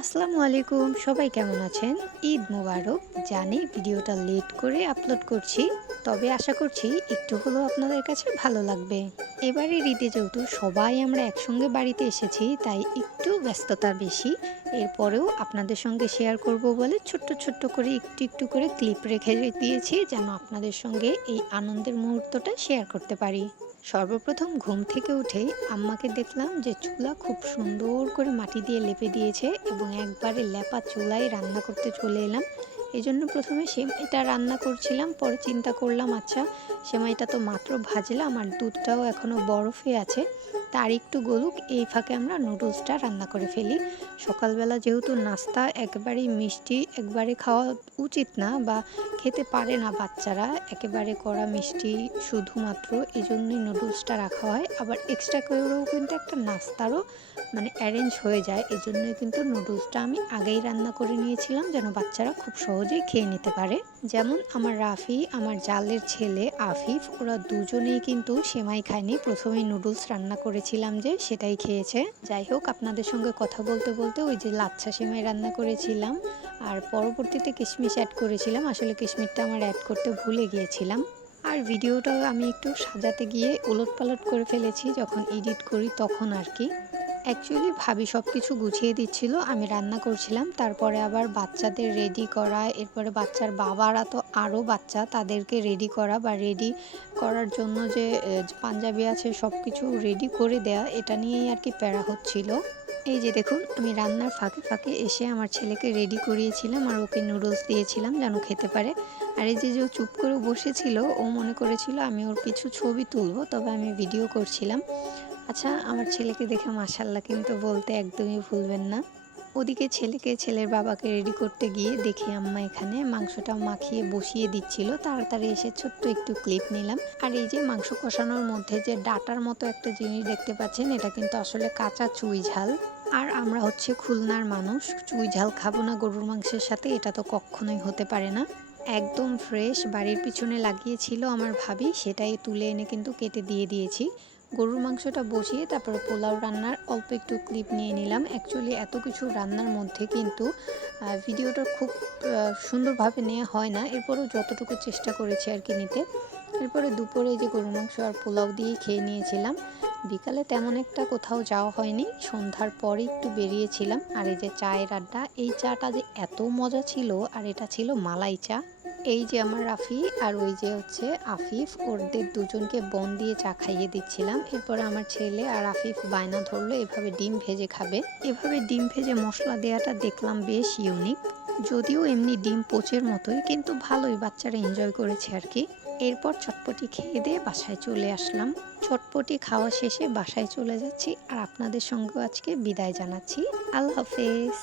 আসসালামু আলাইকুম, সবাই কেমন আছেন? ঈদ মোবারক। জানি ভিডিওটা লেট করে আপলোড করছি, তবে আশা করছি একটু হলেও আপনাদের কাছে ভালো লাগবে। এবারে ঈদে যেহেতু সবাই আমরা একসঙ্গে বাড়িতে এসেছি, তাই একটু ব্যস্ততা বেশি। এরপরেও আপনাদের সঙ্গে শেয়ার করব বলে ছোট্ট ছোট্ট করে একটু একটু করে ক্লিপ রেখে দিয়েছি, যেন আপনাদের সঙ্গে এই আনন্দের মুহূর্তটা শেয়ার করতে পারি। সর্বপ্রথম ঘুম থেকে উঠেই আম্মাকে দেখলাম যে চুলা খুব সুন্দর করে মাটি দিয়ে লেপে দিয়েছে এবং একবারে লেপা চুলায় রান্না করতে চলে এলাম। এই জন্য প্রথমে সেমাইটা রান্না করছিলাম, পরে চিন্তা করলাম আচ্ছা সেমাইটা তো মাত্র ভাজলাম আর দুধটাও এখনও বরফে আছে। তার একটু গলুক, এই ফাঁকে আমরা নুডলসটা রান্না করে ফেলি। সকালবেলা যেহেতু নাস্তা একবারেই মিষ্টি, একবারে খাওয়া উচিত না বা খেতে পারে না বাচ্চারা, একেবারে করা মিষ্টি শুধুমাত্র এই জন্যই নুডলসটা রাখা হয়। আবার এক্সট্রা করেও কিন্তু একটা নাস্তারও মানে অ্যারেঞ্জ হয়ে যায় এই জন্যই কিন্তু নুডলসটা আমি আগেই রান্না করে নিয়েছিলাম যেন বাচ্চারা খুব সহজেই খেয়ে নিতে পারে। যেমন আমার রাফি, আমার জালের ছেলে আফিফ, ওরা দুজনেই কিন্তু সেমাই খায়নি, প্রথমেই নুডলস রান্না করেছিলাম যে সেটাই খেয়েছে। যাই হোক, আপনাদের সঙ্গে কথা বলতে বলতে ওই যে লাচ্ছা সেমাই রান্না করেছিলাম আর পরবর্তীতে কিশমিশ অ্যাড করেছিলাম। আসলে কিশমিশটা আমার অ্যাড করতে ভুলে গিয়েছিলাম। আর ভিডিওটাও আমি একটু সাজাতে গিয়ে উলট পালট করে ফেলেছি, যখন এডিট করি তখন আর কি। অ্যাকচুয়ালি ভাবি সব কিছু গুছিয়ে দিচ্ছিল। আমি রান্না করছিলাম। তারপরে আবার বাচ্চাদের রেডি করা, এরপরে বাচ্চার বাবারা তো আরও বাচ্চা, তাদেরকে রেডি করা বা রেডি করার জন্য যে পাঞ্জাবি আছে সব কিছু রেডি করে দেয়া, এটা নিয়েই আর কি প্যারা হচ্ছিল। এই যে দেখুন, আমি রান্নার ফাঁকে ফাঁকে এসে আমার ছেলেকে রেডি করিয়েছিলাম আর ওকে নুডলস দিয়েছিলাম যেন খেতে পারে। আর এই যে যে চুপ করে বসেছিল, ও মনে করেছিল আমি ওর কিছু ছবি তুলবো, তবে আমি ভিডিও করছিলাম। আচ্ছা আমার ছেলেকে দেখে মাসাল্লাহ কিন্তু বলতে একদমই ভুলবেন না। ওদিকে ছেলেকে ছেলের বাবাকে রেডি করতে গিয়ে দেখি আম্মা এখানে মাংসটা মাখিয়ে বসিয়ে দিচ্ছিল। তাড়াতাড়ি এসে ছোট্ট একটু ক্লিপ নিলাম। আর এই যে মাংস কষানোর মধ্যে যে ডাটার মতো একটা জিনিস দেখতে পাচ্ছেন, এটা কিন্তু আসলে কাঁচা চুই ঝাল। আর আমরা হচ্ছে খুলনার মানুষ, চুই ঝাল খাব না গরুর মাংসের সাথে, এটা তো কখনোই হতে পারে না। একদম ফ্রেশ বাড়ির পিছনে লাগিয়েছিল আমার ভাবি, সেটাই তুলে এনে কিন্তু কেটে দিয়ে দিয়েছি। গরুর মাংসটা বসিয়ে তারপরে পোলাও রান্নার অল্প একটু ক্লিপ নিয়ে নিলাম। অ্যাকচুয়ালি এত কিছু রান্নার মধ্যে কিন্তু ভিডিওটা খুব সুন্দরভাবে নেওয়া হয় না। এরপরেও যতটুকু চেষ্টা করেছি আর কি নিতে। এরপরে দুপুরে যে গরুর মাংস আর পোলাও দিয়েই খেয়ে নিয়েছিলাম, বিকালে তেমন একটা কোথাও যাওয়া হয়নি। সন্ধ্যার পরে একটু বেরিয়েছিলাম। আর এই যে চায়ের আড্ডা, এই চাটা যে এত মজা ছিল, আর এটা ছিল মালাই চা। এই যে আমার রাফি আর ওই যে হচ্ছে আফিফ, ওদের দুজনকে বন দিয়ে চা খাইয়ে দিচ্ছিলাম। এরপরে আমার ছেলে আর আফিফ বায়না ধরলো, এভাবে ডিম ভেজে খাবে। এভাবে ডিম ভেজে মশলা দেওয়াটা দেখলাম বেশ ইউনিক যদিও এমনি ডিম পোচের মতোই, কিন্তু ভালোই বাচ্চারা এনজয় করেছে আর কি। এরপর চটপটি খেয়ে দিয়ে বাসায় চলে আসলাম। চটপটি খাওয়া শেষে বাসায় চলে যাচ্ছি আর আপনাদের সঙ্গেও আজকে বিদায় জানাচ্ছি। আল্লাহ হাফেজ।